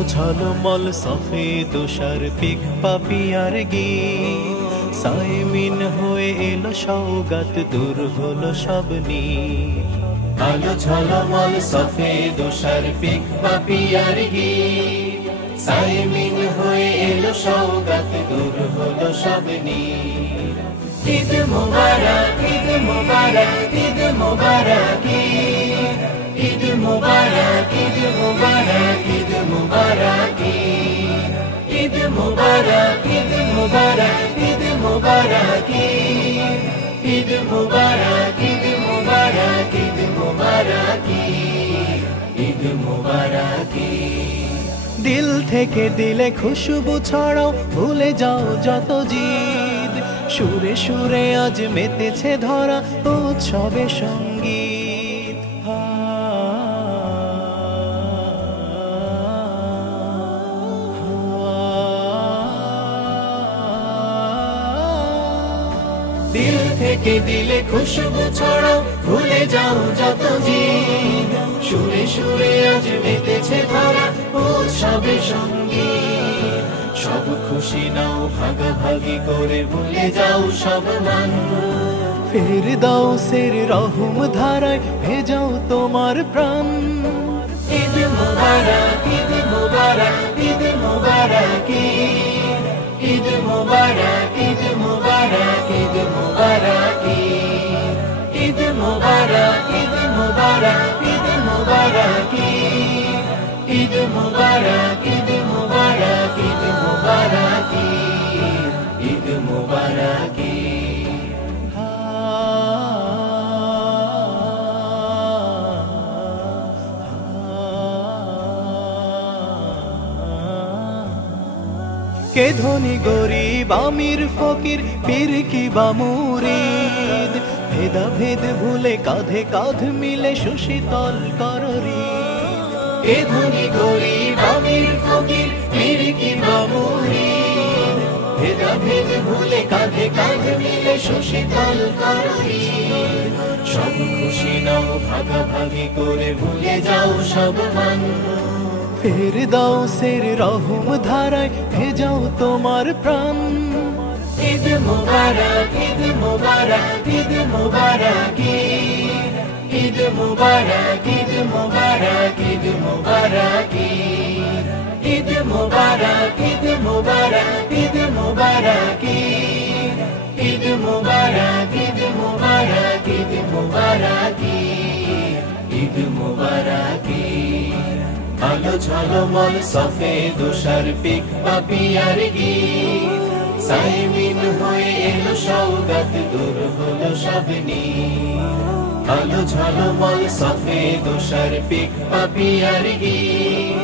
আলো ঝলমল সফেদ শারপিক পাপিয়ার গীত, সাইমিন হয়ে এলো সওগাত, দূর হলো সব নীত। আলো ঝলমল সফেদ শারপিক পাপিয়ার গীত, সাইমিন হয়ে এলো সওগাত, দূর হলো সব নীত। ঈদ মুবারক, ঈদ মুবারক, ঈদ মুবারক, ঈদ মুবারক, ঈদ মুবারক, ঈদ মুবারক, ঈদ মুবারক, ঈদ মুবারক, ঈদ মুবারক, ঈদ মুবারক, ঈদ মুবারক, ঈদ মুবারক, ঈদ মুবারক। দিল থেকে দিলে খুশবু ছড়াও, ভুলে যাও যত জিদ, সুরে সুরে আজ মেতেছে ধরা উৎসবে সঙ্গীত। দিল থেকে দিলে খুশবু ছড়াও, ভুলে যাও যত জিদ, সুরে সুরে আজ মেতেছে ধরা উৎসবে সঙ্গীত। সব খুশি নাও ভাগাভাগি করে, ভুলে যাও সব মান, ফেরদাউসের রহম ধারায় ভেজাও তোমার প্রাণ। ঈদ মুবারক, ঈদ মুবারক, ঈদ মুবারক, ঈদ মুবারক, ঈদ মুবারক, ঈদ মুবারক, ঈদ মুবারক, ঈদ মুবারক, ঈদ মুবারক, ঈদ মুবারক, ঈদ মুবারক, ঈদ মুবারক, ঈদ মুবারক। কে ধনী গরিব আমির ফকির, পীর কি বা মুরিদ, ভেদাভেদ ভুলে কাঁধে কাঁধ মিলে সুশীতল কররি। কে ধনী গরিব আমির ফকির, পীর কি বা মুরিদ, ভেদাভেদ ভুলে কাঁধে কাঁধ মিলে সুশীতল কররি। সব খুশি নাও ভাগাভাগি করে, ভুলে যাও সব মান, ফেরদাউসের রহম ধারায় ভেজাও তোমার প্রাণ। ঈদ মুবারক, ঈদ মুবারক, ঈদ মুবারক, ঈদ মুবারক, ঈদ মুবারক, ঈদ মুবারক, ঈদ মুবারক, ঈদ মুবারক, ঈদ মুবারক, ঈদ মুবারক, ঈদ মুবারক, ঈদ মুবারক, ঈদ মুবারক। আলো ঝলমল সফেদ শারপিক পাপিয়ার গীত, সাইমিন হয়ে এলো সওগাত, দূর হলো সব নীত। আলো ঝলমল সফেদ শারপিক পাপিয়ার গীত,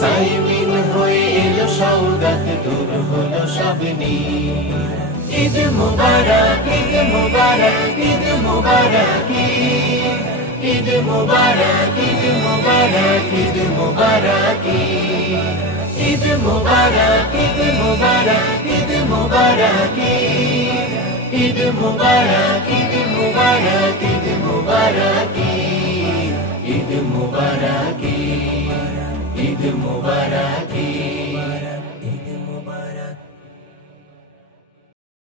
সাইমিন হয়ে এলো সওগাত, দূর হলো সব নীত। ঈদ মুবারক, ঈদ মুবারক, ঈদ মুবারক, ঈদ মুবারক, ঈদ মুবারক, ঈদ মুবারক, ঈদ মুবারক, ঈদ মুবারক, ঈদ মুবারক, ঈদ মুবারক, ঈদ মুবারক, ঈদ মুবারক, ঈদ মুবারক, ঈদ মুবারক।